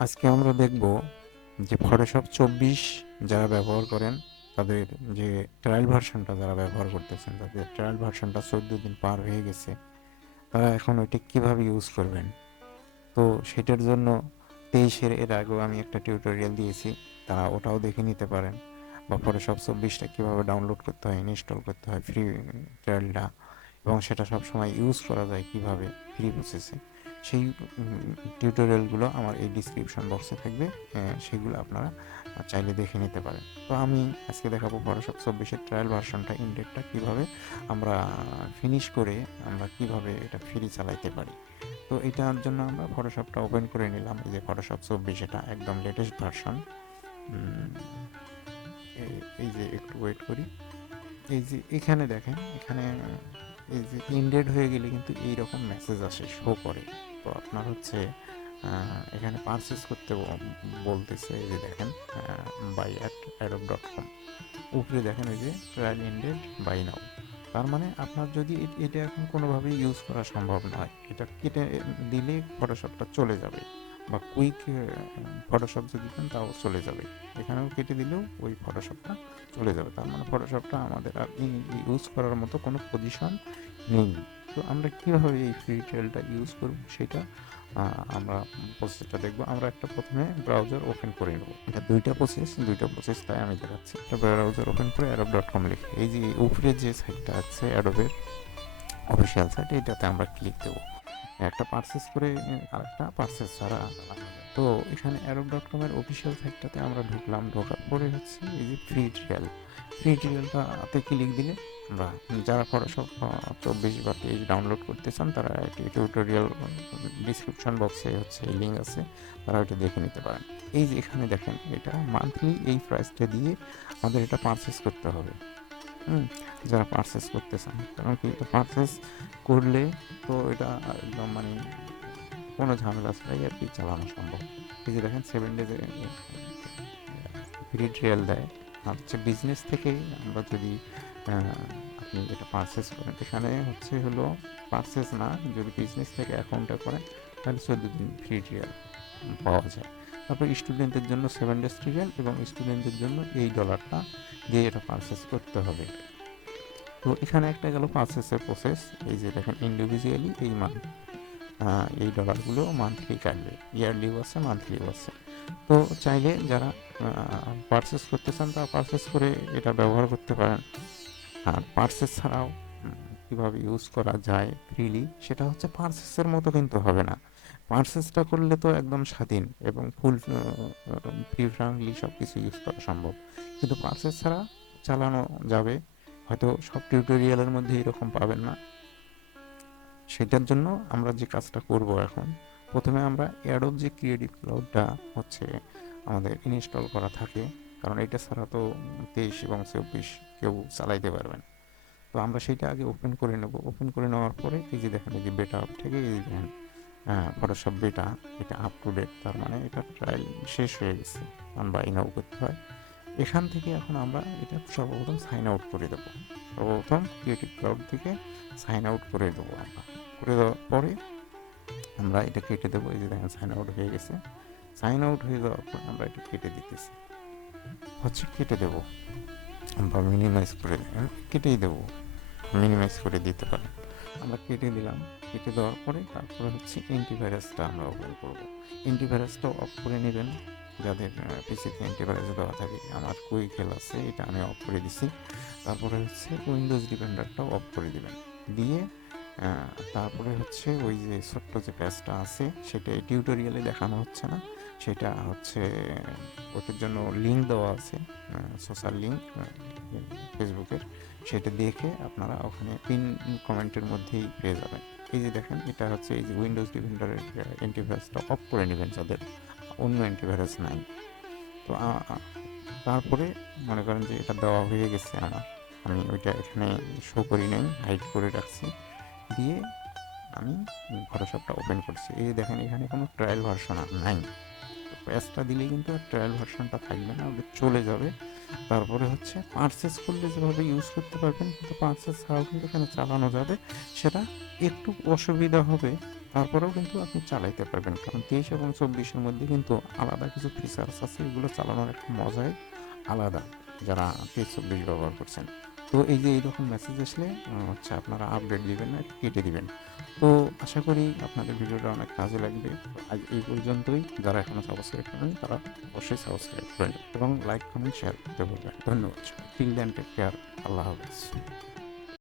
আজকে আমরা দেখব যে ফটোশপ 24 যারা ব্যবহার করেন তাদের যে ট্রায়াল ভার্সনটা যারা ব্যবহার করতেছেন তাদের ট্রায়াল ভার্সনটা 14 দিন পার হয়ে গেছে, তারা এখন ওইটা কিভাবে ইউজ করবেন। তো সেটার জন্য 23-এর এর আগেও আমি একটা টিউটোরিয়াল দিয়েছি, তারা ওটাও দেখে নিতে পারেন। বা ফটোশপ 24টা কীভাবে ডাউনলোড করতে হয়, ইনস্টল করতে হয়, ফ্রি ট্রায়ালটা, এবং সেটা সবসময় ইউজ করা যায় কিভাবে ফ্রি প্রসেসে, সেই টিউটোরিয়ালগুলো আমার এই ডিসক্রিপশন বক্সে থাকবে। সেগুলো আপনারা চাইলে দেখে নিতে পারেন। তো আমি আজকে দেখাবো ফটোশপ 24-এর ট্রায়াল ভার্সনটা ইনডেটটা কীভাবে আমরা ফিনিশ করে আমরা কিভাবে এটা ফ্রি চালাইতে পারি। তো এটার জন্য আমরা ফটোশপটা ওপেন করে নিলাম। এই যে ফটোশপ 24, এটা একদম লেটেস্ট ভার্সন। এই যে একটু ওয়েট করি। এই যে এখানে দেখেন, এখানে এই যে ইনডেড হয়ে গেলে কিন্তু এইরকম মেসেজ আসে, শো করে। তো আপনার হচ্ছে এখানে পারচেস করতে বলতেছে। এই যে দেখেন, বাই অ্যাট adobe.com, উপরে দেখেন ওই যে ট্রায়াল এন্ডেড, বাই নাও। তার মানে আপনার যদি এটা এখন কোনোভাবেই ইউজ করা সম্ভব নয়, এটা কেটে দিলে ফটোশপটা চলে যাবে, বা কুইক ফটোশপ যদি দেন তাও চলে যাবে। এখানেও কেটে দিলেও ওই ফটোশপটা চলে যাবে। তার মানে ফটোশপটা আমাদের আর ইউজ করার মতো কোনো পজিশন নেই। তো আমরা কীভাবে এই ফ্রি ট্রায়ালটা ইউজ করব সেটা আমরা প্রসেসটা দেখব। আমরা একটা প্রথমে ব্রাউজার ওপেন করে নেব। এটা দুইটা প্রসেস তাই আমি দেখাচ্ছি। একটা ব্রাউজার ওপেন করে adobe.com লিখে, এই যে উপরে যে সাইটটা আছে অ্যাডোবের অফিসিয়াল সাইট, এটাতে আমরা ক্লিক দেবো। একটা পারচেস করে আরেকটা পারচেস ছাড়া আলাদা। তো এখানে adobe.com এর অফিসিয়াল সাইটটাতে আমরা ঢুকলাম। ঢোকার পরে হচ্ছে এই যে ফ্রি ট্রায়ালটাতে ক্লিক দিলে আমরা, যারা ফটোশপ 24 বা পেজ ডাউনলোড করতে চান, তারা একটি টিউটোরিয়াল ডিসক্রিপশন বক্সে হচ্ছে এই লিঙ্ক আছে, তারা ওইটা দেখে নিতে পারেন। এই যে এখানে দেখেন, এটা মান্থলি এই প্রাইসটা দিয়ে আমাদের এটা পারচেস করতে হবে। যারা পারচেস করতে চান, কারণ কি এটা পারচেস করলে তো এটা একদম মানে কোনো ঝামেলা ছাড়াই আর কি চালানো সম্ভব। এই যে দেখেন 7 ডেজে ফ্রি ট্রায়াল দেয়। আর হচ্ছে বিজনেস থেকে আমরা যদি আপনি এটা পারচেস করেন, এখানে হচ্ছে হলো পারচেস না, যদি বিজনেস থেকে অ্যাকাউন্টটা করেন তাহলে 14 দিন ফ্রি ট্রায়াল পাওয়া যায়। তারপর স্টুডেন্টদের জন্য 7 ডেজ ট্রায়াল, এবং স্টুডেন্টদের জন্য এই ডলারটা দিয়ে এটা পারচেস করতে হবে। তো এখানে একটা গেল পারচেসের প্রসেস। এই যে দেখেন ইন্ডিভিজুয়ালি এই মান্থ এই ডলারগুলো মান্থলি কাটবে, ইয়ারলিও আছে, মান্থলিও আছে। তো চাইলে যারা পারচেস করতে চান তারা পারচেস করে এটা ব্যবহার করতে পারেন। আর পারচেস ছাড়াও কীভাবে ইউজ করা যায় ফ্রিলি, সেটা হচ্ছে পারচেসের মতো কিন্তু হবে না। পারচেসটা করলে তো একদম স্বাধীন এবং ফুল ফ্রি ফ্রাঙ্কলি সব কিছু ইউজ করা সম্ভব, কিন্তু পারচেস ছাড়া চালানো যাবে। হয়তো সব টিউটোরিয়ালের মধ্যে এরকম পাবেন না। সেটার জন্য আমরা যে কাজটা করব এখন, প্রথমে আমরা অ্যাডোব যে ক্রিয়েটিভ ক্লাউডটা হচ্ছে আমাদের ইনস্টল করা থাকে, কারণ এটা ছাড়া তো 23 এবং 24 কেউ চালাইতে পারবেন। তো আমরা সেইটা আগে ওপেন করে নেব। ওপেন করে নেওয়ার পরে এই যে দেখেন, এই যে বেটা আপ থেকে এই দেখেন ফটোশপ বেটা, এটা আপ টু ডেট, তার মানে এটা ট্রায়াল শেষ হয়ে গেছে, কারণ বাই নাও করতে হয়। এখান থেকে এখন আমরা এটা সর্বপ্রথম সাইন আউট করে দেবো। সর্বপ্রথম ক্রিয়েটিভ ক্লাউড থেকে সাইন আউট করে দেবো আমরা। করে দেওয়ার পরে আমরা এটা কেটে দেবো। এই যে দেখেন সাইন আউট হয়ে গেছে। সাইন আউট হয়ে যাওয়ার পর আমরা এটা কেটে দিতেছি, হচ্ছে কেটে দেবো বা মিনিমাইজ করে কেটেই দেবো, মিনিমাইজ করে দিতে পারেন। আমরা কেটে দিলাম। কেটে দেওয়ার পরে তারপরে হচ্ছে অ্যান্টিভাইরাসটা আমরা ওপেন করব। অ্যান্টিভাইরাসটাও অফ করে নেবেন, যাদের পিসিতে অ্যান্টিভাইরাস দেওয়া থাকে। আমার কুইকেল আছে, এটা আমি অফ করে দিছি। তারপরে হচ্ছে উইন্ডোজ ডিফেন্ডারটাও অফ করে দিবেন। দিয়ে তারপরে হচ্ছে ওই যে ছোট্ট যে প্যাচটা আছে, সেটা টিউটোরিয়ালে দেখানো হচ্ছে না, সেটা হচ্ছে ওটার জন্য লিঙ্ক দেওয়া আছে, সোশ্যাল লিঙ্ক ফেসবুকের। সেটা দেখে আপনারা ওখানে পিন কমেন্টের মধ্যেই পেয়ে যাবেন। এই যে দেখেন, এটা হচ্ছে এই যে উইন্ডোজ ডিফেন্ডারের অ্যান্টিভাইরাসটা অফ করে নেবেন যাদের অন্য অ্যান্টিভাইরাস নাই। তো তারপরে মনে করেন যে এটা দেওয়া হয়ে গেছে আমার, আমি ওইটা এখানে শো করি নাই, হাইড করে রাখছি। দিয়ে আমি ফটোশপটা ওপেন করছি। এই যে দেখেন, এখানে কোনো ট্রায়াল ভার্সন আর নাই। তো প্যাচটা দিলেই কিন্তু আর ট্রায়াল ভার্সনটা থাকবে না, ওটা চলে যাবে। তারপরে হচ্ছে পারচেস করলে যেভাবে ইউজ করতে পারবেন, কিন্তু পারচেস ছাড়াও কিন্তু এখানে চালানো যাবে। সেটা একটু অসুবিধা হবে, তারপরেও কিন্তু আপনি চালাইতে পারবেন, কারণ 23 এবং 24-এর মধ্যে কিন্তু আলাদা কিছু ফিচার্স আছে, এগুলো চালানোর একটা মজাই আলাদা যারা 23-24 ব্যবহার করছেন। তো এই যে এইরকম মেসেজ আসলে হচ্ছে আপনারা আপডেট দিবেন না, এটা কেটে দিবেন। তো আশা করি আপনাদের ভিডিওটা অনেক কাজে লাগবে। তো আজ এই পর্যন্তই। যারা এখনও সাবস্ক্রাইব করেন তারা অবশ্যই সাবস্ক্রাইব করেন এবং লাইক কমেন্ট শেয়ার করতে বলবেন। ধন্যবাদ সবাই। Till then take care. Allah হাফেজ।